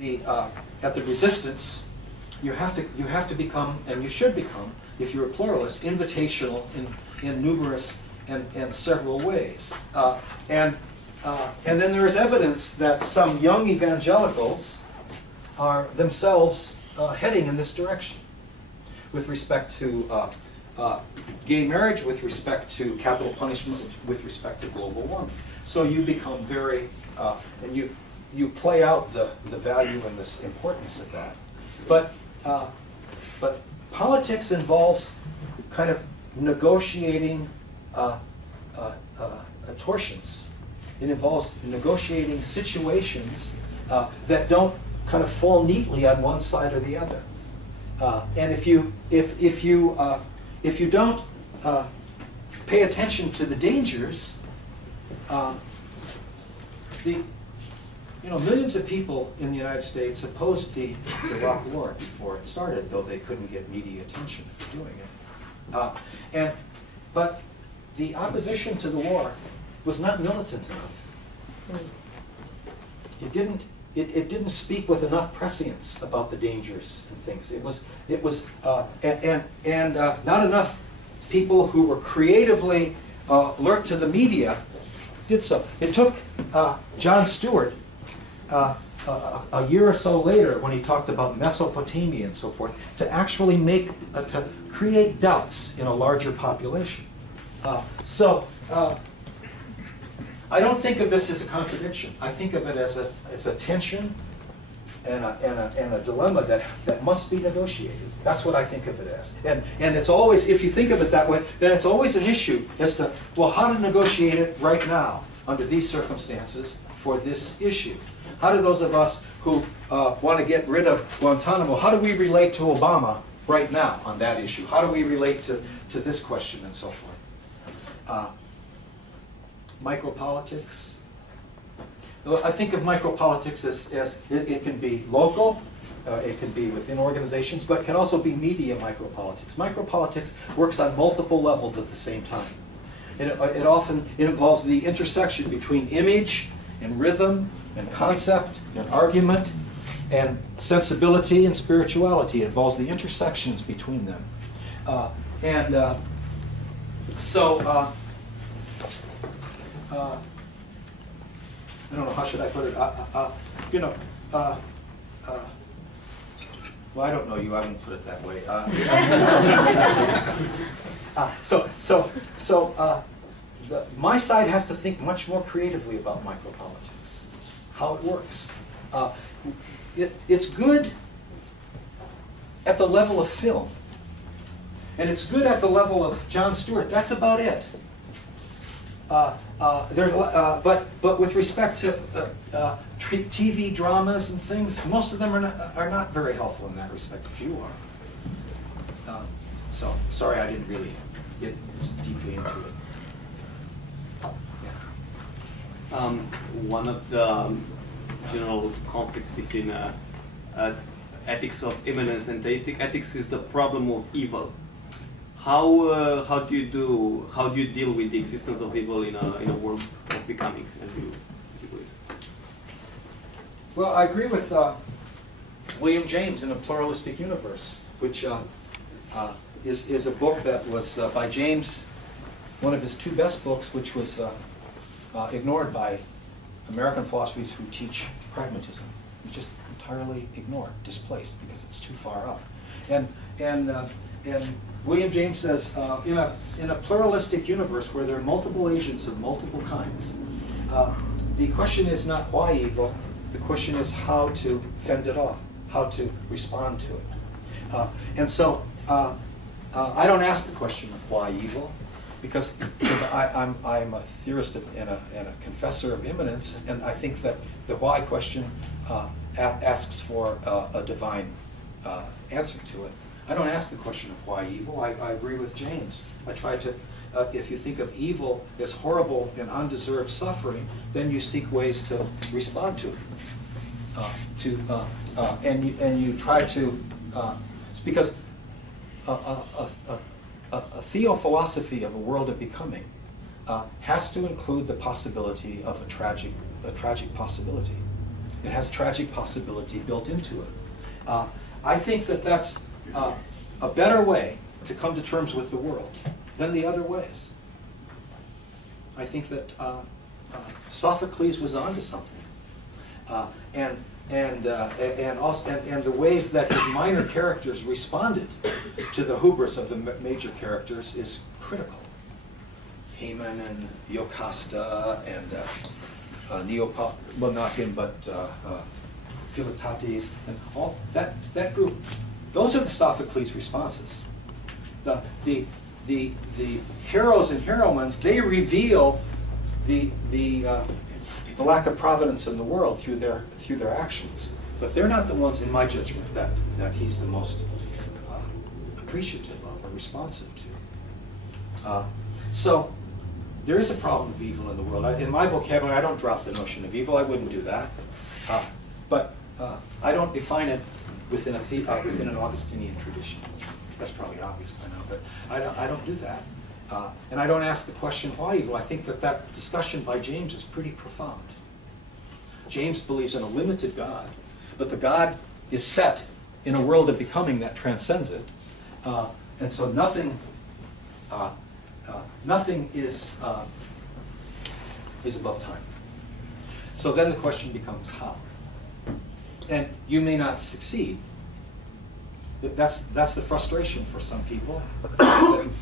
at the resistance, you have to become, and you should become, if you're a pluralist, invitational in numerous and several ways. And then there is evidence that some young evangelicals are themselves heading in this direction with respect to gay marriage, with respect to capital punishment, with respect to global warming. So you become very, and you play out the value and the importance of that. But politics involves kind of negotiating torsions. It involves negotiating situations that don't kind of fall neatly on one side or the other. And if you don't pay attention to the dangers, millions of people in the United States opposed the Iraq War before it started, though they couldn't get media attention for doing it. But the opposition to the war was not militant enough. It didn't speak with enough prescience about the dangers and things. It was not enough people who were creatively alert to the media did so. It took Jon Stewart a year or so later, when he talked about Mesopotamia and so forth, to actually to create doubts in a larger population. I don't think of this as a contradiction. I think of it as a tension and a dilemma that must be negotiated. That's what I think of it as. And it's always, if you think of it that way, then it's always an issue as to, well, how to negotiate it right now under these circumstances for this issue. How do those of us who want to get rid of Guantanamo, how do we relate to Obama right now on that issue? How do we relate to this question and so forth? Micropolitics. I think of micropolitics as it can be local, it can be within organizations, but it can also be media micropolitics. Micropolitics works on multiple levels at the same time. It often involves the intersection between image and rhythm and concept and argument and sensibility and spirituality. It involves the intersections between them. I don't know, how should I put it? Well, I don't know you, I won't put it that way. My side has to think much more creatively about micropolitics, how it works. It's good at the level of film, and it's good at the level of Jon Stewart. That's about it. But with respect to TV dramas and things, most of them are not very helpful in that respect. A few are. So sorry, I didn't really get deeply into it. Yeah. One of the general conflicts between ethics of immanence and theistic ethics is the problem of evil. How do you deal with the existence of evil in a world of becoming, as you put it? Well, I agree with William James in A Pluralistic Universe, which is a book that was by James, one of his two best books, which was ignored by American philosophies who teach pragmatism. It's just entirely ignored, displaced, because it's too far up. And William James says, in a pluralistic universe where there are multiple agents of multiple kinds, the question is not why evil, the question is how to fend it off, how to respond to it. And so I don't ask the question of why evil, because I'm a theorist and a confessor of immanence, and I think that the why question asks for a divine answer to it. I don't ask the question of why evil. I agree with James. I try to, if you think of evil as horrible and undeserved suffering, then you seek ways to respond to it. And you try to, because a theophilosophy of a world of becoming has to include the possibility of a tragic possibility. It has tragic possibility built into it. I think that that's a better way to come to terms with the world than the other ways. I think that Sophocles was onto something, and the ways that his minor characters responded to the hubris of the major characters is critical. Haman and Jocasta and not him, but Philoctetes and all that group. Those are the Sophocles responses. The heroes and heroines, they reveal the lack of providence in the world through their actions, but they're not the ones, in my judgment, that he's the most appreciative of or responsive to. So there is a problem of evil in the world. In my vocabulary, I don't drop the notion of evil. I wouldn't do that, but I don't define it within an Augustinian tradition. That's probably obvious by now, but I don't do that. And I don't ask the question, why evil? I think that discussion by James is pretty profound. James believes in a limited God, but the God is set in a world of becoming that transcends it. And so nothing is above time. So then the question becomes how. And you may not succeed. That's the frustration for some people.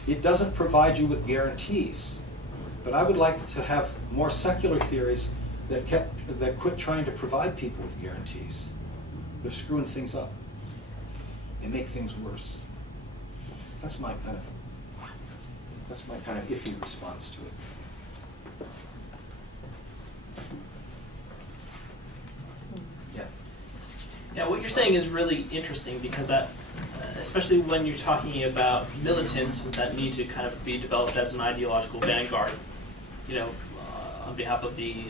It doesn't provide you with guarantees. But I would like to have more secular theories that quit trying to provide people with guarantees. They're screwing things up. They make things worse. That's my kind of iffy response to it. Yeah. Yeah, what you're saying is really interesting because especially when you're talking about militants that need to kind of be developed as an ideological vanguard, on behalf of the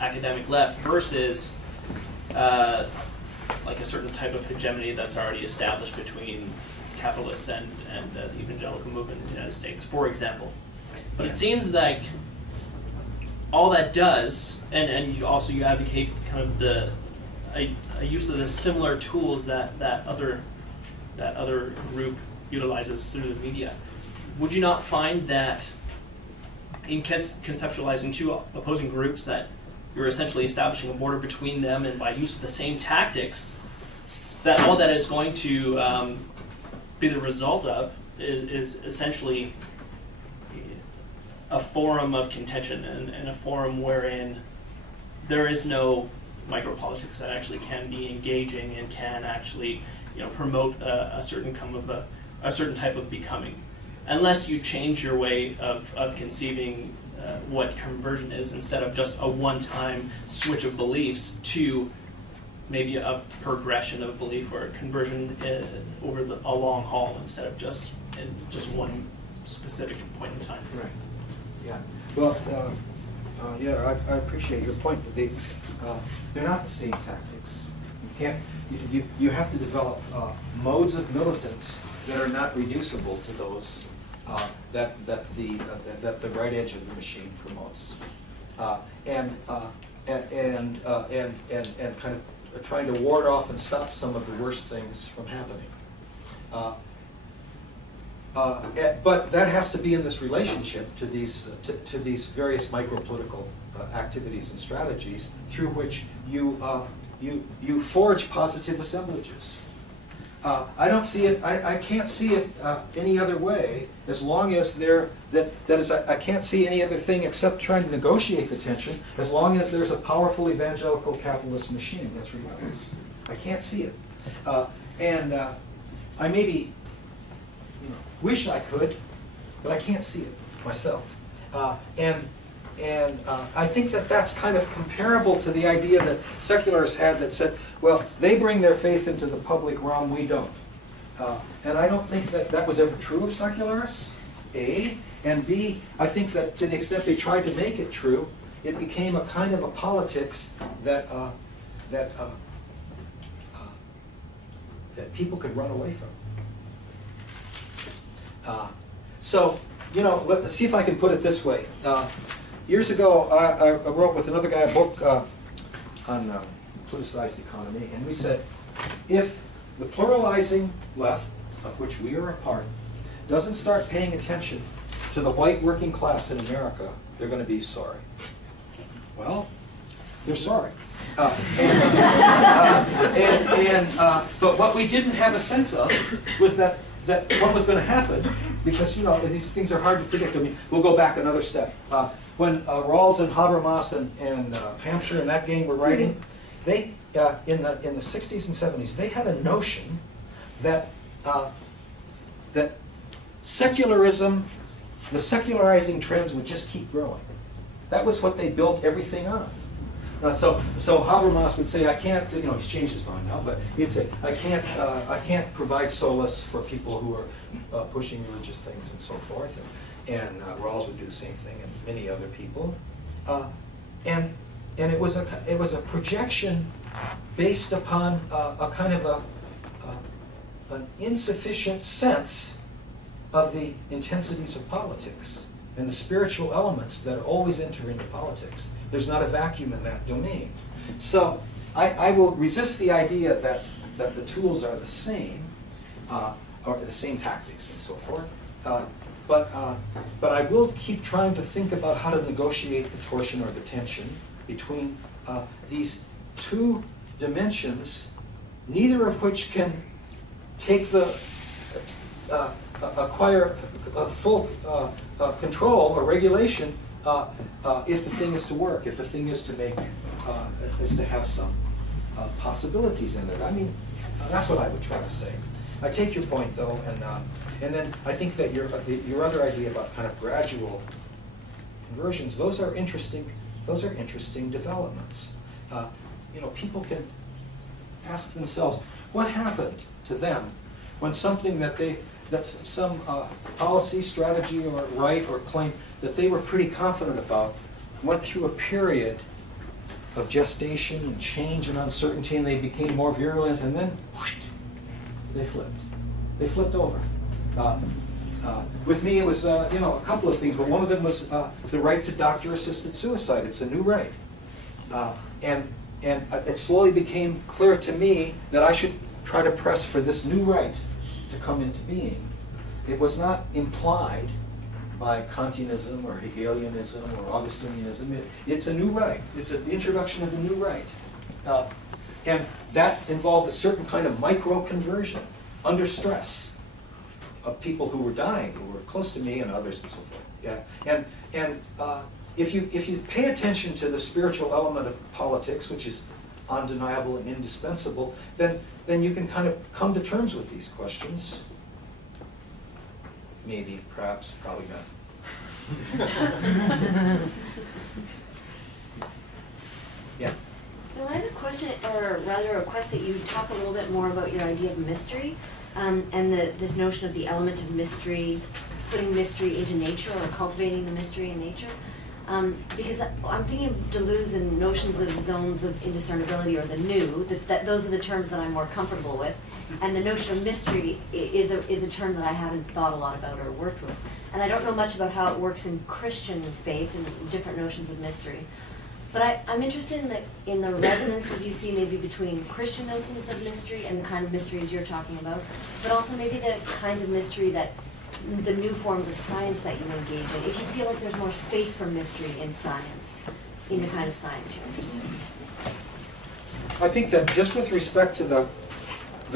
academic left versus like a certain type of hegemony that's already established between capitalists and the evangelical movement in the United States, for example. But it seems like all that does, and you advocate kind of a use of the similar tools that other group utilizes through the media. Would you not find that in conceptualizing two opposing groups that you're essentially establishing a border between them, and by use of the same tactics, that all that is going to be the result of is essentially a forum of contention and a forum wherein there is no micropolitics that actually can be engaging and can actually promote a certain type of becoming, unless you change your way of conceiving what conversion is, instead of just a one-time switch of beliefs to maybe a progression of belief or a conversion over a long haul instead of just in just one specific point in time. Right. Yeah. Well, I appreciate your point. They're not the same tactics. You have to develop modes of militance that are not reducible to those that the right edge of the machine promotes, and kind of trying to ward off and stop some of the worst things from happening. But that has to be in this relationship to these various micropolitical activities and strategies through which you forge positive assemblages. I don't see it. I can't see it any other way. As long as I can't see any other thing except trying to negotiate the tension. As long as there's a powerful evangelical capitalist machine that's relentless, I can't see it. And I maybe wish I could, but I can't see it myself. And I think that's kind of comparable to the idea that secularists had that said, well, they bring their faith into the public realm, we don't. And I don't think that was ever true of secularists, A. And B, I think that to the extent they tried to make it true, it became a kind of a politics that people could run away from. So, let's see if I can put it this way. Years ago, I wrote with another guy a book on politicized economy, and we said, if the pluralizing left, of which we are a part, doesn't start paying attention to the white working class in America, they're going to be sorry. Well, they're sorry. But what we didn't have a sense of was that what was going to happen, because these things are hard to predict. I mean, we'll go back another step. When Rawls and Habermas and Hampshire and that gang were writing, they in the 60s and 70s, they had a notion that that secularism, the secularizing trends would just keep growing. That was what they built everything on. So Habermas would say, I can't, he's changed his mind now, but he'd say, I can't provide solace for people who are pushing religious things and so forth. And Rawls would do the same thing, and many other people. And it was a projection based upon a kind of an insufficient sense of the intensities of politics and the spiritual elements that always enter into politics. There's not a vacuum in that domain. So I will resist the idea that the tools are the same, or the same tactics and so forth. But I will keep trying to think about how to negotiate the torsion or the tension between these two dimensions, neither of which can take acquire full control or regulation if the thing is to work, if the thing is to make, is to have some possibilities in it. I mean, that's what I would try to say. I take your point though, and then I think that your other idea about kind of gradual conversions, those are interesting developments. People can ask themselves, what happened to them when something that's some policy, strategy, or right or claim that they were pretty confident about went through a period of gestation and change and uncertainty, and they became more virulent, and then whoosh, they flipped. They flipped over. With me, it was a couple of things, but one of them was the right to doctor-assisted suicide. It's a new right, and it slowly became clear to me that I should try to press for this new right to come into being. It was not implied by Kantianism or Hegelianism or Augustinianism. It's a new right. It's the introduction of a new right. And that involved a certain kind of micro-conversion under stress of people who were dying, who were close to me and others and so forth. Yeah. And if you pay attention to the spiritual element of politics, which is undeniable and indispensable, then you can kind of come to terms with these questions. Maybe, perhaps, probably not. Yeah. Well, I have a question, or rather a request that you talk a little bit more about your idea of mystery, and this notion of the element of mystery, putting mystery into nature or cultivating the mystery in nature. Because I'm thinking of Deleuze and notions of zones of indiscernibility, or the new, that those are the terms that I'm more comfortable with. And the notion of mystery is a term that I haven't thought a lot about or worked with. And I don't know much about how it works in Christian faith and different notions of mystery. But I'm interested in the resonances you see maybe between Christian notions of mystery and the kind of mysteries you're talking about, but also maybe the kinds of mystery that the new forms of science that you engage in, if you feel like there's more space for mystery in science, in the kind of science you're interested in. I think that just with respect to the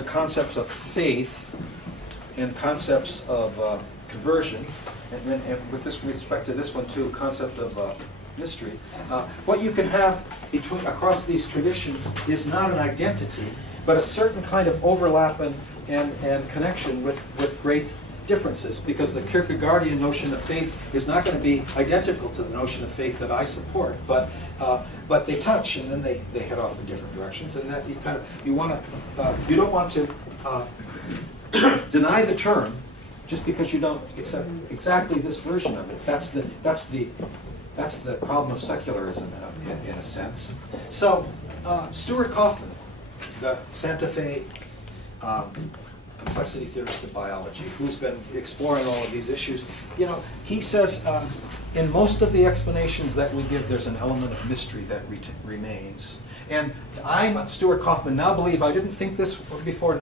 concepts of faith and concepts of conversion, and with respect to this one too, concept of mystery, what you can have across these traditions is not an identity, but a certain kind of overlap and connection with great differences, because the Kierkegaardian notion of faith is not going to be identical to the notion of faith that I support, but they touch, and then they head off in different directions, and that you don't want to deny the term just because you don't accept exactly this version of it. That's the problem of secularism in a sense. So Stuart Kauffman, the Santa Fe complexity theorist of biology, who's been exploring all of these issues, he says in most of the explanations that we give, there's an element of mystery that remains. And I, Stuart Kaufman, now believe, I didn't think this before